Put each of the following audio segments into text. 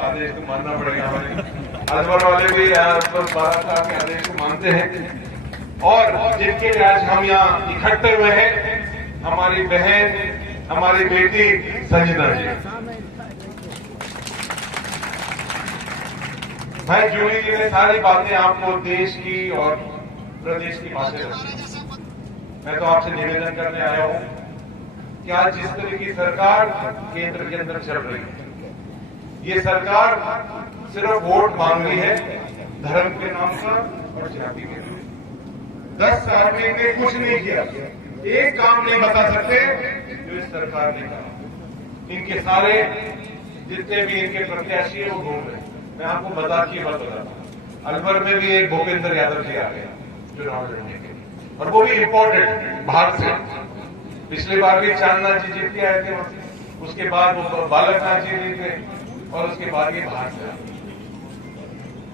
आदेश को मानना पड़ेगा हमें। अलवर वाले भी अलवर बारात साहब के आदेश को मानते हैं। और जिनके लिए आज हम यहाँ इकट्ठे हुए हैं, हमारी बहन, हमारी बेटी संजना जी। भाई जूली जी ने सारी बातें आपको देश की और प्रदेश की बातें रखी। मैं तो आपसे निवेदन करने आया हूं कि आज जिस तरह की सरकार केंद्र के अंदर चल रही है, ये सरकार सिर्फ वोट मांग रही है धर्म के नाम पर और जाति के नाम पर। 10 साल में इन्हें कुछ नहीं किया, एक काम नहीं बता सकते जो इस सरकार ने कहा। इनके सारे जितने भी इनके प्रत्याशी है वो घूम रहे हैं। मैं आपको मजाक की बात बताता हूं, अलवर में भी एक भूपेंद्र यादव जी आ गए चुनाव लड़ने के लिए, और वो भी इम्पोर्टेंट बाहर से। पिछली बार भी चांदनाथ जी जीत के आए थे वहां से, उसके बाद वो बालकनाथ जी जीत गए, और उसके बाद ये बाहर से।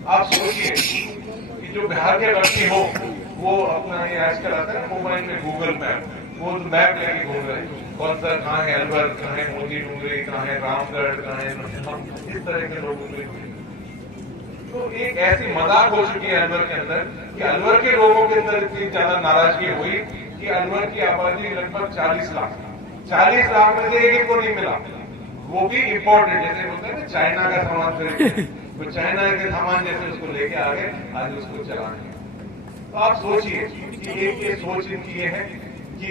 आप सोचिए कि जो बिहार के व्यक्ति हो वो अपना ये आजकल आता है मोबाइल में गूगल मैप, वो मैप लेके घूम रहे हैं, कौन सा कहाँ है अलवर, कहाँ है मोती डूंगरी, कहाँ है रामगढ़, कहाँ है, इस तरह के लोगों को। तो एक ऐसी मजाक हो चुकी है अलवर के अंदर कि अलवर के लोगों के अंदर इतनी ज्यादा नाराजगी हुई कि अलवर की आबादी लगभग 40 लाख, 40 लाख में से एक को नहीं मिला, वो भी इम्पोर्टेंट। जैसे बोलते हैं ना चाइना का सामान खरीदते, तो चाइना के सामान जैसे उसको लेके आ गए, आज उसको चलाने। तो आप सोचिए कि एक ये सोच इनकी ये है कि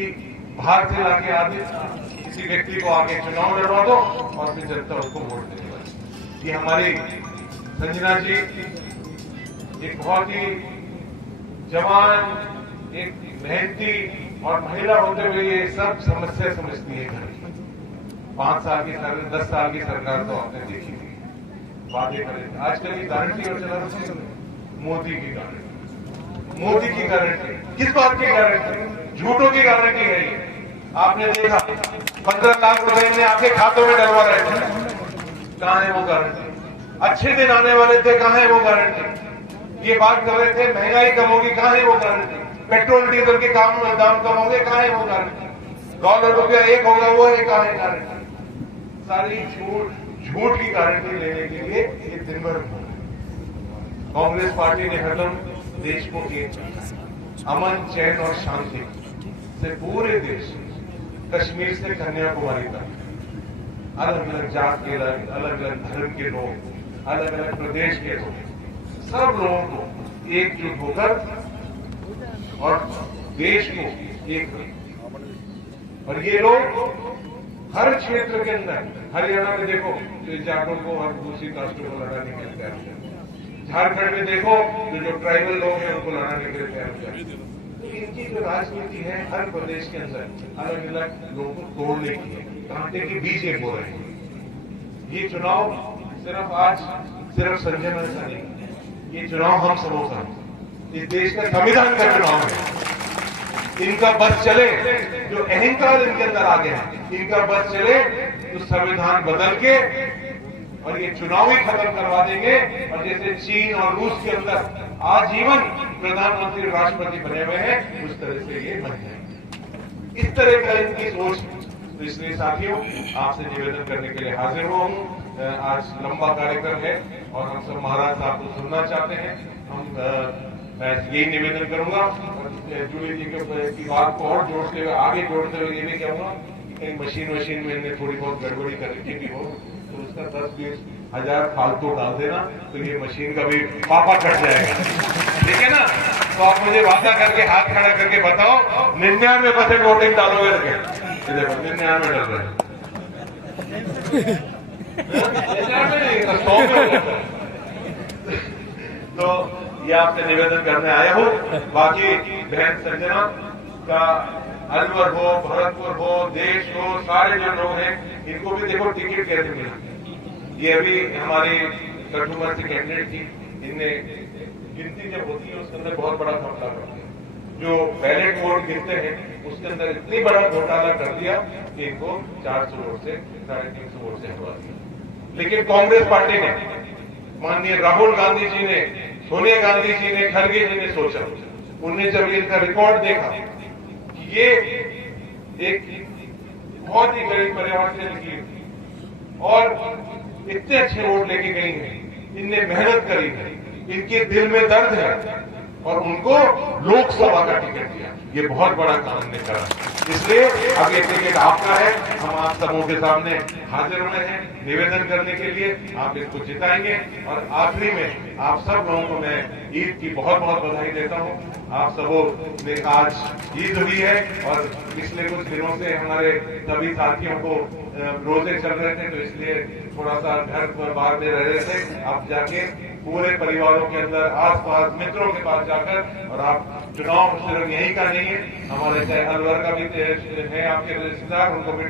बाहर से लाके आदमी किसी व्यक्ति को आगे चुनाव लड़वा दो और फिर जनता उसको वोट देगा। ये हमारी संजना जी एक बहुत ही जवान, एक मेहनती और महिला होते हुए ये सब समस्या समझती है घर की। 5 साल की सरकार, 10 साल की सरकार तो आपने देखी थी, बातें करें। आजकल की गारंटी और चला रही है मोदी की गारंटी, मोदी की गारंटी। किस बात की गारंटी? झूठों की गारंटी है ये। आपने देखा 15 लाख रुपए ने आपके खातों में डलवा रहे थे, कहां है वो गारंटी? अच्छे दिन आने वाले थे, कहां है वो गारंटी? ये बात कर रहे थे महंगाई कम होगी, कहां है वो गारंटी? पेट्रोल डीजल के दाम कम होंगे, कहां है वो गारंटी? डॉलर रुपया 1 होगा, वो है कहां है गारंटी? सारी झूठ की गारंटी लेने के लिए ये दिन भर कांग्रेस पार्टी ने हरदम देश को एक अमन, चैन और शांति से पूरे देश, कश्मीर से कन्याकुमारी तक, अलग अलग जात के लोग, अलग अलग धर्म के लोग, अलग अलग प्रदेश के लोग, सब लोगों को एकजुट होकर और देश को एक। और ये लोग हर क्षेत्र के अंदर, हरियाणा में देखो तो जाटों को और दूसरी कास्टों को लड़ाने के लिए तैयार है, झारखंड में देखो तो जो ट्राइबल लोग हैं उनको लड़ाने के लिए तैयार है। तो इनकी जो राजनीति है हर प्रदेश के अंदर अलग अलग लोगों को तोड़ने की है, कांटे के बीज एक हो रहे हैं। ये चुनाव सिर्फ संजना का नहीं, ये चुनाव हम सबों का, इस देश का संविधान का चुनाव है। इनका बस चले, जो अहंकार इनके अंदर आ गया है, इनका बस चले तो संविधान बदल के और ये चुनाव ही खत्म करवा देंगे। और जैसे चीन और रूस के अंदर आजीवन प्रधानमंत्री राष्ट्रपति बने हुए हैं, उस तरह से ये बन जाएंगे। इस तरह का इनकी सोच। तो इसलिए साथियों, आपसे निवेदन करने के लिए हाजिर हुआ हूं। आज लंबा कार्यक्रम है और हम सब महाराज साहब को सुनना चाहते हैं। मैं यही निवेदन करूंगा, जूली जी की बात को और जोड़ते हुए, आगे जोड़ते हुए ये भी कहूंगा कि कहीं मशीन में इन्हें थोड़ी बहुत गड़बड़ी करके भी हो तो उसका 10-20 हजार फालतू डाल देना, तो ये मशीन का भी पापा कट जाएगा, ठीक है ना? तो आप मुझे वादा करके हाथ खड़ा करके बताओ 99% वोटिंग डालोगे करके? 99 डल रहे हैं, 100 में। तो ये आपसे निवेदन करने आया हूँ। बाकी बहन संजना का अलवर हो, भरतपुर हो, देश हो, सारे जो लोग हैं इनको भी देखो टिकट कैसे मिला। ये अभी हमारी कठुमर से कैंडिडेट थी, इनने गिनती जब होती है उसके अंदर बहुत बड़ा घोटाला करते हैं। जो बैलेट वोट गिनते हैं उसके अंदर इतनी बड़ा घोटाला कर दिया कि इनको 400 वोट से 350 वोट से हटवा दिया। लेकिन कांग्रेस पार्टी ने, माननीय राहुल गांधी जी ने, सोनिया गांधी जी ने, खड़गे जी ने सोचा, उन्होंने जब इनका रिकॉर्ड देखा कि ये एक बहुत ही गरीब परिवार से निकली और इतने अच्छे वोट लेके गई हैं, इनने मेहनत करी है, इनके दिल में दर्द है और उनको लोकसभा का टिकट दिया। ये बहुत बड़ा काम हमने करा, इसलिए अब ये टिकट आपका है। हम आप सबों के सामने हाजिर हुए हैं निवेदन करने के लिए, आप इसको जिताएंगे। और आखिरी में आप सब लोगों को मैं ईद की बहुत बहुत बधाई देता हूं। आप सबों में आज ईद हुई है और पिछले कुछ दिनों से हमारे सभी साथियों को रोजे चल रहे थे, तो इसलिए थोड़ा सा घर पर बाहर में रह रहे थे। आप जाके पूरे परिवारों के अंदर आसपास मित्रों के पास जाकर, और आप चुनाव सिर्फ यही का नहीं है, हमारे चाहे अलवर का भी है आपके रिश्तेदार, उनको भी